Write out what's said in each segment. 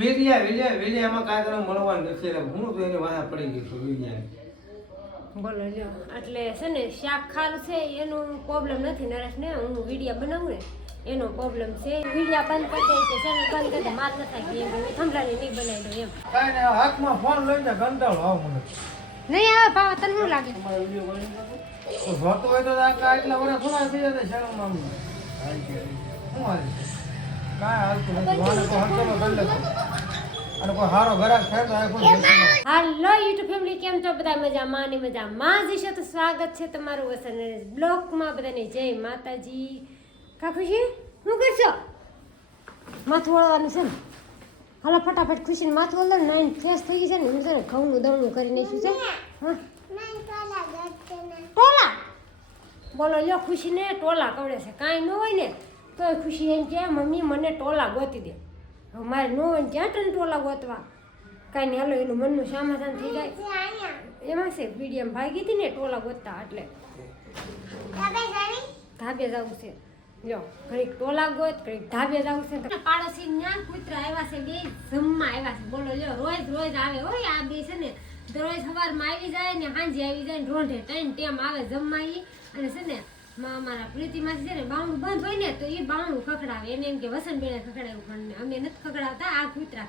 વેલિયા એમાં કાંઈ તને મળવાનું નથી. હું તો એની વાહે પડી ગઈ છું વેલિયા. બોલો લ્યો એટલે છે ને શાક ખારું છે એનું પ્રોબ્લેમ નથી નરેશને. હું વિડીયા બનાવું ને એનો પ્રોબ્લેમ છે. વિડીયા બંધ કરી દે છે ચેનલ બંધ કરી દે માર નથી એમ થંભલાની નહીં બનાવી દઉં એમ. કાંઈ ને હાથમાં ફોન લઈને કંટાળો આવ મને. નહીં આવે ભાવ તને શું લાગે? જોતો હોય તો આટલા વર્ષ થોડા થઈ જતા શરમમાં. શું હાલે? કાંઈ હાલતું નથી. વાને તો હંતોનો કરી લેતો. અને કોઈ હારો ઘરાક થાય તો આખો હાલો યુટ્યુબ ફેમિલી, કેમ છો બધા? મજામાં ને મજામાં જ છે. તો સ્વાગત છે તમારું વસન નરેશ બ્લોગમાં. બધાને જય માતાજી. કા ખુશી શું કરશો? માથું વળવાનું છે ને? હાલો ફટાફટ ખુશીને માથું વળો. નાઈન ફ્રેશ થઈ ગઈ છે ને. હું છે ને ઘઉંનું દળનું કરી નાખ્યું છે. હા ટોલા બોલો લ્યો. ખુશીને ટોલા કવડે છે. કાંઈ ન હોય ને તો ખુશી એમ કે મમ્મી મને ટોલા ગોતી દે. હવે મારે ન હોય ક્યાં તને ટોલા ગોતવા? કાંઈ નહીં હાલો એનું મનનું સમાધાન થઈ જાય. એમાં છે વિડીયમ ભાગી હતી ને ટોલા ગોતતા એટલે ધાબે જવું છે. લ્યો ઘડીક ટોલા ગોત ઘડીક ધાબે જવું છે. પાડોશી જ્ઞાન કૂતરા આવ્યા છે, બે જમવા આવ્યા છે. બોલો લ્યો રોજ રોજ આવે હોય આ બે છે ને. રોજ સવારમાં આવી જાય ને સાંજે આવી જાય ને રોંઢે ટાઈમ આવે જમવા ઈ. અને છે ને અમારા પ્રીતિમાંથી છે ને બાવણું બંધ હોય ને તો એ બાવણું ખખડાવે. એને એમ કે વસંતબેને ખખડાવ્યું પણ અમે નથી ખખડાવતા, આ કૂતરા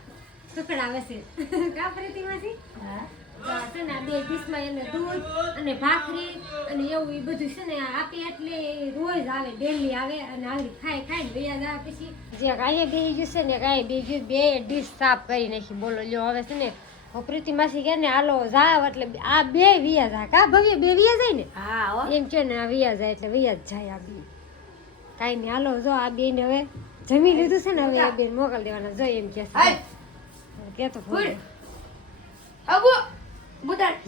ખખડાવે છે. કા પ્રીતિમાંથી? છે ને આ બે ડીશમાં એને દૂધ અને ભાખરી અને એવું એ બધું છે ને આપી એટલે રોજ આવે, ડેલી આવે અને આવી ખાઈ ખાઈને વયા જાય. પછી જે ગાયે બેસી ગયું છે ને ગાયે બેસી ગયું, બે ડીશ સાફ કરી નાખી. બોલો લ્યો હવે છે ને પ્રીતિ માસી કે ને હાલો જાવ એટલે આ બે વિયા જાય. કા ભવ્ય બે વિયા જાય ને? હા એમ કે ને આ વિયા જાય એટલે વિયા જ જાય આ બે. કાંઈ નહીં હાલો જો આ બે ને હવે જમી લીધું છે ને હવે આ બે મોકલ દેવાના. જો એમ કે કેતો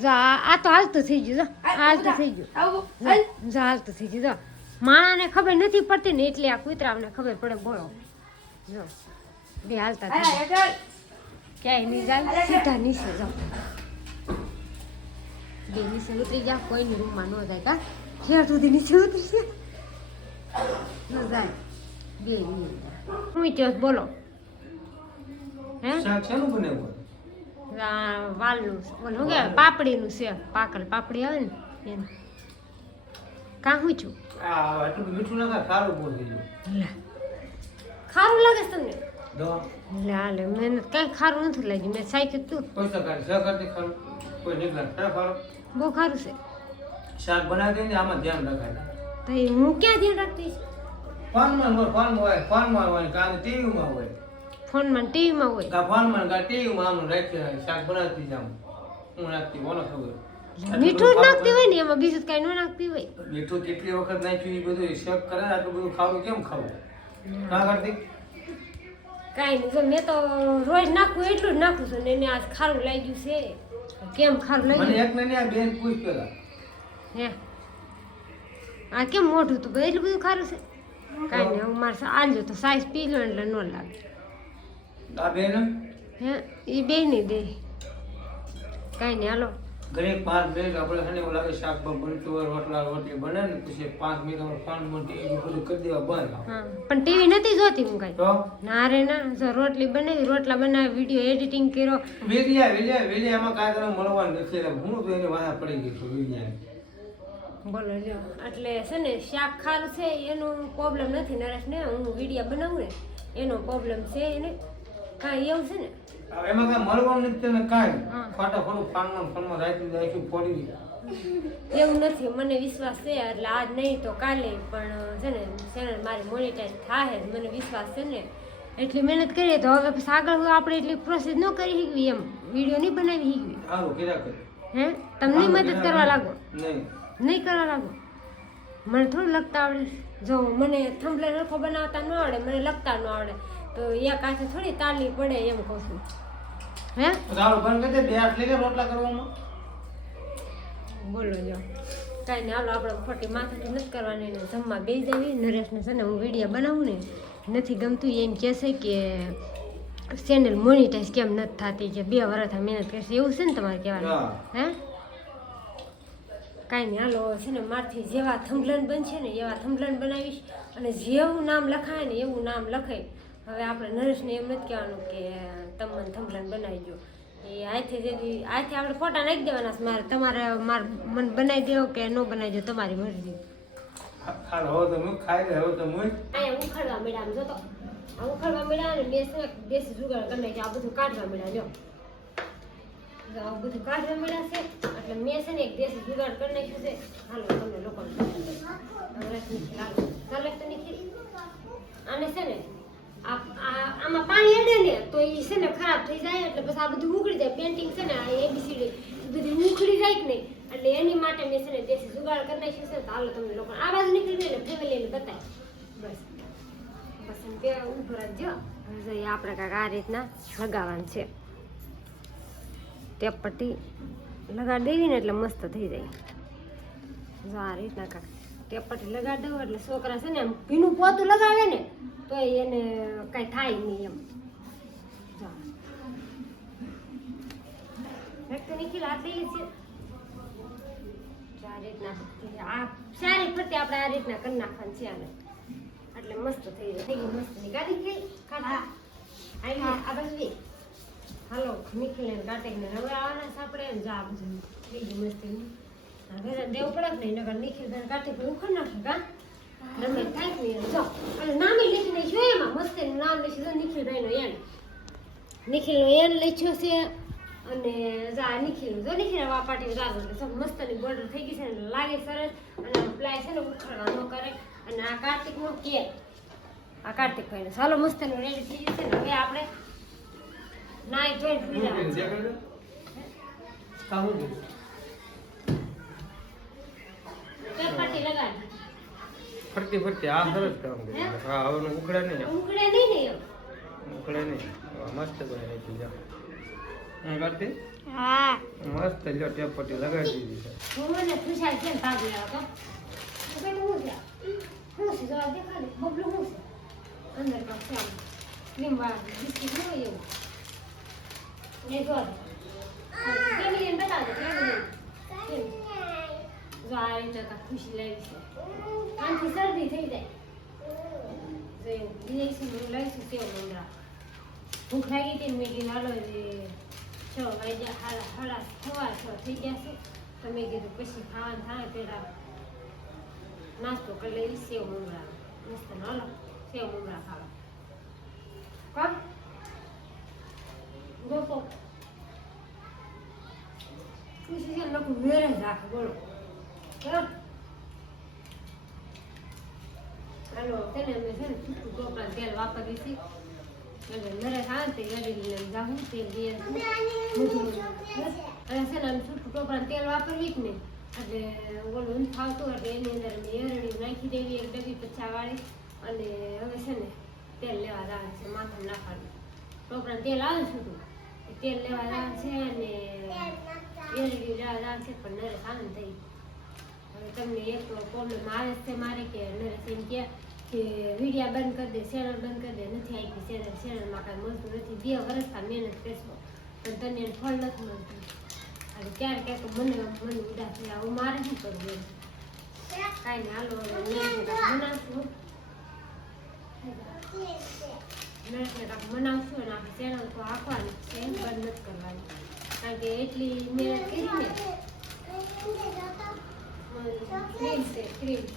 જો આ તો હાલતું થઈ ગયું. જો હાલતું થઈ ગયું. જો હાલતું થઈ ગયું. જો માણાને ખબર નથી પડતી ને એટલે આ કૂતરાને ખબર પડે. બોલો જો બે હાલતા ક્યાંય નહીં જાય, સીધા નીચે જાઓ. બે નીચે ઉતરી જા, કોઈની રૂમમાં ન જાય. કા ક્યાં સુધી નીચે ઉતરી ન જાય બે નહીં. હું કહો બોલો હે શાક શેનું બનાવ્યું? વાલનું ઓલું કે પાપડીનું છે. પાકલ પાપડી આવે ને એનું. કાં હું છું આ એટલું મીઠું ના ખારું બોલ થઈ ગયું. ખારું લાગે છે તમને? દવા લે મહેનત કઈ ખારું નથી લાગ્યું. મેં સાઈખ્યું તું કોઈ સકાળ સહકારથી ખારું કોઈ નીકળે ખારું બહુ ખારું છે. શાક બનાવી દે આમાં ધ્યાન રખાય. તો એ હું ક્યાં ધ્યાન રાખતી? ફોનમાં હોય કાં ટીવીમાં હોય. ફોનમાં ટીવીમાં હોય. કા ફોનમાં કા ટીવીમાં આમ રાખી શાક બનાવતી જામ. હું નાખતી કોને ખબર? મીઠું જ નાખતી હોય ને એમાં, બીજું કઈ ન નાખતી હોય. મીઠું કેટલી વખત નાખ્યું એ બધું શેક કરે. આટલું બધું ખાવું કેમ ખાવું? ના કરતી કાંઈ નહીં. જો મેં તો રોજ નાખું એટલું જ નાખું છું ને એને આજ ખારું લાગ્યું છે. કેમ ખારું મને લાગ્યું? એક ને આ બેન પૂછ પેલા હે આ કેમ મોઢું તું એટલું બધું ખારું છે? કાંઈ નહીં હું મારે આલજો તો સાઈઝ પી લો એટલે ન લાગે. આ બેન હે એ બે નહીં દે. કાંઈ નહીં હાલો ઘરે 5 મિનિટ આપણે હને એવું લાગે શાક બનતું હોય રોટલા રોટલી બને ને પછી 5 મિનિટ આપણે ફોન મોટી એ બધું કરી દેવા બંધ. હા પણ ટીવી નથી જોતી હું કાંઈ. તો ના રે ના. જો રોટલી બનાવી, રોટલા બનાવી, વિડીયો એડિટિંગ કર્યો. વેલિયામાં કાંઈ તને મળવાનું નથી. હું તો એની વાહે પડી ગઈ છું વેલિયા. બોલો લ્યો એટલે છે ને શાક ખારું છે એનું પ્રોબ્લેમ નથી નરેશને. હું વિડીયો બનાવું ને એનો પ્રોબ્લેમ છે એને. કાંઈ એવું છે ને એમાં કાંઈ મળવાનું નથી ને કાંઈ હા. ફટાફટ ફોનમાં રાખી ફોડી એવું નથી. મને વિશ્વાસ છે એટલે આજ નહીં તો કાલે પણ છે ને ચેનલ મારી મોનિટાઈઝ થાય જ મને વિશ્વાસ છે ને. એટલી મહેનત કરીએ તો હવે પછી આગળ આપણે એટલી પ્રોસેસ ન કરી શીખવી એમ. વિડીયો નહીં બનાવી શીખવી. સારું કર્યા કરે. હે તમને મદદ કરવા લાગો? નહીં કરવા લાગો. મને થોડું લખતા આવડે. જો મને થંભલેર નખો બનાવતા ન આવડે, મને લખતા ન આવડે તો એક હાથે થોડી તાલી પડે એમ કહું છું. હે સારું બંધ કરી દે. બે હાથ લઈ લે રોટલા કરવામાં. બોલો જો કાંઈ નહીં હાલો આપણે ખોટી માથાથી નથી કરવાની ને જમવા બેસી જવી. નરેશને છે ને હું વિડીયો બનાવું ને નથી ગમતું એમ કહેશે કે ચેનલ મોનિટાઈઝ કેમ નથી થતી, કે 2 વર્ષ મહેનત કરશે એવું છે ને તમારે કહેવાનું? હે કાંઈ નહીં હાલો છે ને મારથી જેવા થંભલન બનશે ને એવા થંભલન બનાવીશ અને જેવું નામ લખાય ને એવું નામ લખાય. હવે આપણે નરેશને એમ નથી કહેવાનું કે તમે બનાવજો એ હાથે આપણે ફોટા નાખી દેવાના છે મારે તમારે મને બનાવી દેવો કે ન બનાવી દો તમારી મરજી હાલ હવે તો હું ખાઈ લે હવે તો હું અહીંયા ઉખડવા મળ્યા આમ જો તો આ ઉખડવા મળ્યા ને બે છે દેશી જુગાડ કરી નાખી આ બધું કાઢવા મળ્યા જો આ બધું કાઢવા મળ્યા છે એટલે મેં છે ને એક દેશી જુગાડ કરી નાખ્યું છે હાલો તમને લોકો સરસ તો નીકળી અને છે ને આમાં પાણી અડે ને તો એ છે ને ખરાબ થઈ જાય એટલે પછી આ બધું ઉખડી જાય પેન્ટિંગ છે ને આ એબીસીડી બધી ઉખડી જાય કે નહીં એટલે એની માટે મેં છે ને દેશી જુગાડ કરી નાખ્યું છે તો હાલો તમને લોકો આ બાજુ નીકળી જાય ને ફેમિલીને બતાય બસ બસ એમ બે ઉભો રાખજો હવે આપણે કાંઈક આ રીતના લગાવવાનું છે ટેપ પટ્ટી લગાડી દેવી ને એટલે મસ્ત થઈ જાય જો આ રીતના કાંઈક ટેપ પટ્ટી લગાડી દઉં એટલે છોકરા છે ને એમ ભીનું પોતું લગાવે ને તો એને કાંઈ થાય નહીં એમ જો નીકળી આટલી છે આ રીતના આ સારી ફરતે આપણે આ રીતના કરી નાખવાનું છે આને એટલે મસ્ત થઈ જાય થઈ ગઈ મસ્ત ની ગાડી ગઈ ખાટા આવી આ બાજુ હાલો નીકળીને કાઢીને હવે આવાના સાપડે ને જા બધું થઈ ગયું મસ્ત ઘરે દેવું પડે ને નગર નીકળી કાઢી પર ઉખડ નાખે કા રમે થાય ને જો અને નામે લખી નાખ્યું એમાં મસ્ત નામ લખ્યું નીકળી ભાઈનો એન નિખિલનો એન લખ્યો છે અને જા નિખિલ જો નિખિલ વાપાટી ઉતારો એટલે સબ મસ્તની બોર્ડર થઈ ગઈ છે ને લાગે સરસ અને પ્લાય છે ને ઉખડવા ન કરે અને આ કાર્તિકનો કે આ કાર્તિક ભાઈને ચાલો મસ્તનું રેડી થઈ જશે ને હવે આપણે નાઈ ધોઈ ફ્રી જવાનું પાટી લગાડી ફરતી ફરતી આ સરસ કામ કર્યું હા હવે ઉખડે નહીં ઉખડે નહીં મસ્ત બને નાખી જા હું કરતી હા મસ્ત લ્યો ટેપ પટ્ટી લગાડી દીધી છે હું મને ખુશાલ કેમ ભાગ લેવા તો બેન હું છે જવા દેખા ને બબલું હું છે અંદર કા સામ ક્રીમ વાળા બિસ્કિટ નો એવું ને જો કેમી એમ બતા દે કેમી જો આ રીતે કા ખુશી લાવી છે આંથી શરદી થઈ જાય જો દીયે છે હું લાવી છું તેલ મંદરા ભૂખ લાગી હતી મેં કીધું હાલો જે 6 વાગ્યા હાડા 6 થઈ ગયા છે તો મેં કીધું પછી ખાવાનું થાય પેલા નાસ્તો કરી લઈ સેવ મમરા મસ્ત હાલો સેવ મમરા ખાવા કામ ગોપો ખુશી છે લોકો મેરે જ રાખે બોલો હાલો તેને મેં છે ને છૂટું ટોપરા તેલ વાપરીએ છીએ એટલે મેરે શાંતિ ગાડી લઈને જાઉં તેલ દઈએ અને છે ને છૂટું ટોપરા તેલ વાપરવી જ ને એટલે ઓલું ઊંધ ફાવતું એટલે એની અંદર મેં એરડી નાખી દેવી એક ડબ્બી પચાવાળી અને હવે છે ને તેલ લેવા જવાનું છે માથામાં નાખવાનું ટોપરા તેલ આવે ને છૂટું એ તેલ લેવા જવાનું છે અને એરડી લેવા જવાનું છે પણ નરેશ આનંદ થઈ હવે તમને એક તો પ્રોબ્લેમ આવે છે મારે કે નરેશ એમ કે વિડીયા બંધ કરી દે ચેનલ બંધ કરી દે નથી આપી ચેનલમાં કાંઈ મળતું નથી 2 વર્ષ મહેનત કરશો પણ તને એને ફળ નથી મળતું અને ક્યારેક ક્યાંક મને ઉદાસ થયા હું મારે શું કરવું એમ કાંઈ નહીં હાલો બનાવશું નર્સને કાંક બનાવશું અને આપણે ચેનલ તો આપવાની છે બંધ નથી કરવાની કારણ કે એટલી મહેનત કરી ને ક્રીમ છે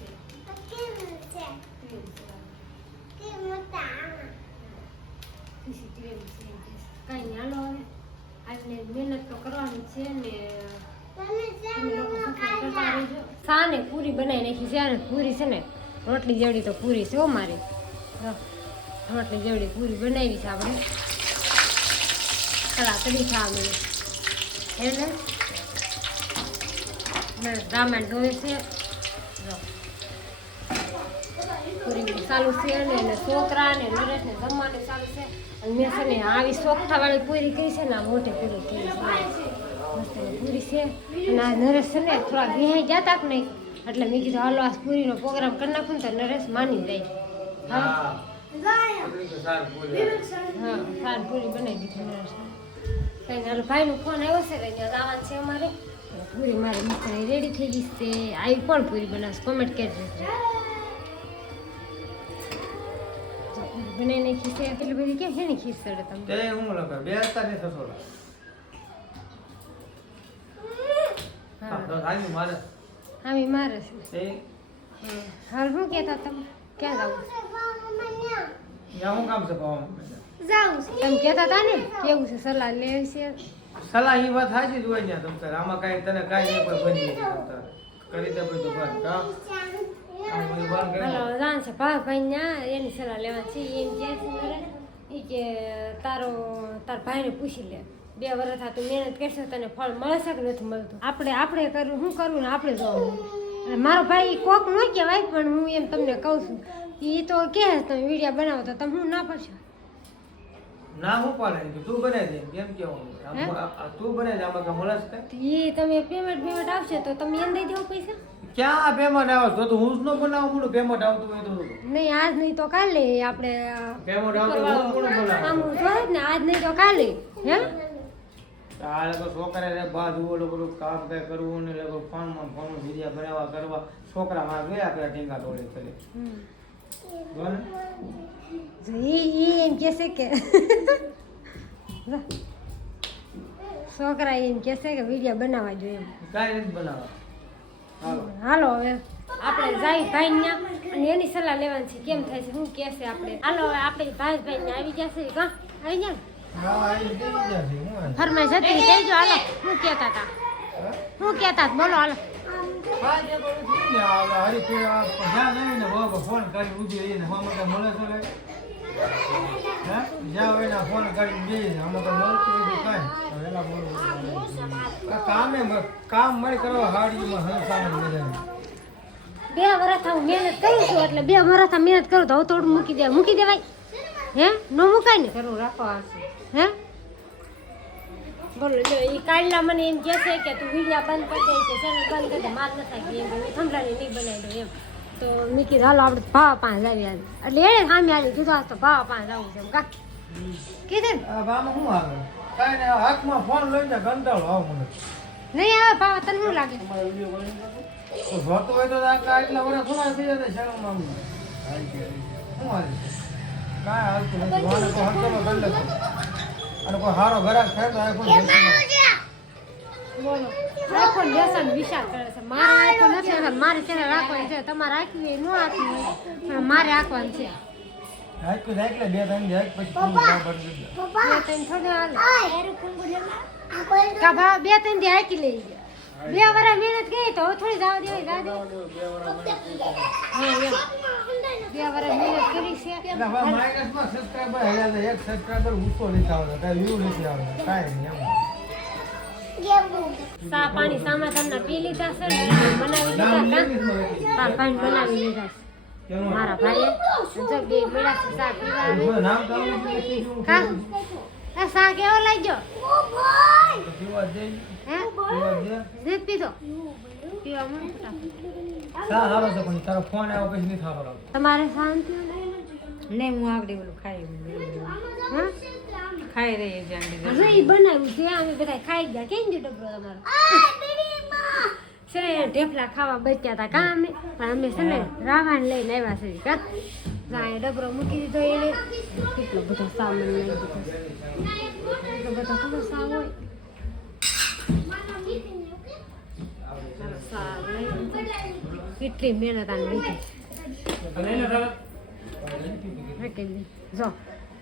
કઈ નહીં હાલો હવે આજને મહેનત તો કરવાની છે ને સાને પૂરી બનાવી નાખી છે અને પૂરી છે ને રોટલી જેવડી તો પૂરી છે હો મારી રોટલી જેવડી પૂરી બનાવી છે આપણે ખરા તરી ખાવા એટલે રામાયણ ધોવે છે પૂરી ચાલુ છે અને છોકરા ને નરેશને જમવાનું ચાલુ છે અને મેં છે ને આવી ચોખ્ખાવાળી પૂરી કરી છે ને મોટી પૂરી કરી છે મસ્ત પૂરી છે અને આ નરેશ છે ને થોડા વિહાઈ જતા કે નહીં એટલે મેં કીધું હાલો આ પૂરીનો પ્રોગ્રામ કરી નાખું ને તો નરેશ માની જાય હા સાર પૂરી બનાવી દીધી નરેશને કંઈ હાલો ભાઈનો ફોન આવ્યો છે કે ત્યાં જવાનું છે અમારે પૂરી મારી મિસ્ત્રી રેડી થઈ ગઈ છે આવી કોણ પૂરી બનાવશે કોમેન્ટ કરી દેજો બનાવી નાખી છે એટલી બધી કેમ છે ને ખીર સડે તમે તે હું લખે બેસતા ને સસોડા હા તો આવી મારે આમી મારે છે તે હાલ શું કહેતા તમે ક્યાં જાવ યા હું કામ છે પાવા જાઉં તમે કહેતા હતા ને કેવું છે સલાહ લેવી છે સલાહ ઈ વાત સાચી જ હોય ને તમ તાર આમાં કાઈ તને કાઈ નહીં કોઈ બની તમ તાર કરી દે બધું બંધ કા આ બધું બંધ કરી હાલો જાણ છે ભાઈ ના એની સલાહ લેવાની છે એમ કહે છે મારે એ કે તાર ભાઈને પૂછી લે 2 વર્ષ આ તું મહેનત કરશે તને ફળ મળશે કે નથી મળતું આપણે કરવું શું કરવું ને આપણે જોવાનું અને મારો ભાઈ કોક ન કહેવાય પણ હું એમ તમને કહું છું એ તો કહે તમે વિડીયો બનાવો તો તમે હું ના પડશો ના હું પાડે કે તું બનાવી દે કેમ કેવું તું બનાવી દે આમાં કા મળે છે એ તમે પેમેન્ટ આવશે તો તમે એમ દઈ દેવો પૈસા ક્યાં પેમેન્ટ આવે તો હું જ ન બનાવું મૂળ પેમેન્ટ આવતું હોય તો નહીં આજ નહીં તો કાલે આપણે પેમેન્ટ આવતું હું મૂળ બોલાવું આમ જોઈએ ને આજ નહીં તો કાલે હે આ લોકો છોકરા રે બાજુ ઓલું બધું કામ કઈ કરવું ને લોકો ફોનમાં વિડિયા બનાવવા કરવા છોકરા માં ગયા કરે ટીંગા તોડી કરે બોલ એમ કહેશે કે છોકરા એમ કહેશે કે વિડીયો બનાવવા જોઈએ એમ કાંઈ નથી બનાવવા હાલો હવે આપણે જાય ભાઈ ન્યા અને એની સલાહ લેવાની છે કેમ થાય છે શું કહેશે આપણે હાલો હવે આપણે ભાઈ ને આવી જશે કા આવી ગયા ફરમાઈ જતી કહેજો હાલો શું કહેતા હતા શું કહેતા હતા બોલો હાલો ફોન કરી ઉભી રહીને મળે છે ફોન કરી જઈએ આમાં તો મળતું નથી કાંઈ કામ મળી કરવા હાડીમાં સંસાર બધા 2 વર્ષ હું મહેનત કરું છું એટલે 2 વર્ષ મહેનત કરું તો હવે થોડું મૂકી દેવાય હે ન મુકાય ને કરવું રાખવા આવશે હે બોલો જો એ કાઢલા મને એમ કહે છે કે તું વિડીયા બંધ કરી દે કે ચેનલ બંધ કરી દે માર નથી એમ હું થંભલાની નહીં બનાવી દઉં એમ તો મેં કીધું હાલો આપણે ભાવ 5 આવી એટલે એને સામે આવી કીધું આ તો ભાવ 5 આવું છે એમ કા કીધું ને બામાં શું આવે કાંઈ નહીં હાથમાં ફોન લઈને કંટાળો આવ મને નહીં આવે ભાવ તને શું લાગે જોતું હોય તો એટલા વર્ષ થોડા થઈ જતા શરમમાં શું હાલે કાંઈ હાલતું નથી વાને કોઈ હંતોનો કરી લેતો અને કોઈ સારો ઘરાક થાય તો આઈફોન બોલો આઈફોન વ્યસન વિચાર કરે છે મારે આઈફોન નથી મારે ચેનલ રાખવાની છે તમારે રાખવી હોય ન રાખવી હોય પણ મારે રાખવાની છે હાઈક એટલે 2 3 હાઈક પછી પૂરું કામ કરી દીધું 2 3 થોડું હાલે કા ભાવ 2 3 દી હાકી લઈ ગયા 2 વર્ષ મહેનત ગઈ તો થોડી જાવ દેવાય હા 2 વર્ષ મહેનત કરી છે એટલે હવે માઇનસમાં સબસ્ક્રાઇબર હજાર એક સબસ્ક્રાઇબર ઊંચો નથી આવતો કાંઈ વ્યૂ નથી આવતો કાંઈ નહીં એમ સા પાણી સામા તમને પી લીધા છે ને બનાવી લીધા કા પાણી બનાવી લીધા છે મારા ભાઈએ જગ્યાએ મળ્યા છે સા પીવા આવે નામ તારું કા આ સા કેવો લાગ્યો પીવા દે હે પીવા દે જીત પીધો પીવા મને સા હારો છે પણ તારો ફોન આવ્યો પછી નહીં સારો લાગતો તમારે શાંતિ નહીં હું આગળ ઓલું ખાઈ હા ખાઈ રહી જાંડી હવે ઈ બનાવ્યું છે અમે બધા ખાઈ ગયા કેમ ગયો ડબરો તમારો છે ઢેફલા ખાવા બચ્યા હતા કા અમે પણ અમે છે ને રાવણ લઈને આવ્યા છે કા જાય ડબરો મૂકી દીધો એને કેટલો બધો સામાન લઈ દીધો એટલો બધો ખબર સાવ હોય સાવ લઈ દીધો કેટલી મહેનત આને લીધી જો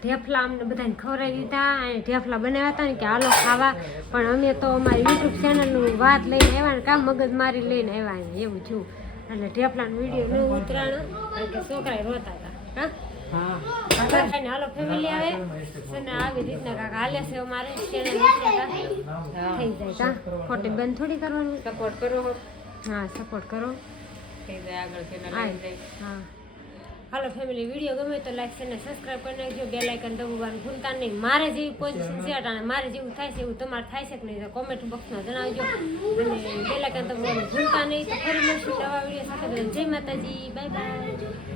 ઢેફલા અમને બધાને ખવડાવી દીધા અને ઢેફલા બનાવ્યા હતા ને કે હાલો ખાવા પણ અમે તો અમારી યુટ્યુબ ચેનલનું વાત લઈને આવ્યા ને કામ મગજમારી લઈને આવ્યા ને એવું છું એટલે ઢેફલાનો વિડીયો નહીં ઉતરાણો કારણ કે છોકરા રોતા હતા હા હાલો ફેમિલી આવે છે ને આવી રીતના કાંક હાલે છે અમારે ચેનલ થઈ જાય કા ખોટી બંધ થોડી કરવાનું સપોર્ટ કરો હા સપોર્ટ કરો થઈ જાય આગળ ચેનલ આવી જાય હા હાલો ફેમિલી વિડીયો ગમે તો લાઈક અને સબસ્ક્રાઈબ કરી નાખજો બે લાઇકન દબાવવાનું ભૂલતા નહીં મારે જેવી પોઝિશન છે અને મારે જેવું થાય છે એવું તમારે થાય છે કે નહીં તો કોમેન્ટ બોક્સમાં જણાવજો અને બે લાઇકન દબાવવાનું ભૂલતા નહીં તો ફરી મળશું નવા વિડીયો સાથે જય માતાજી બાય બાય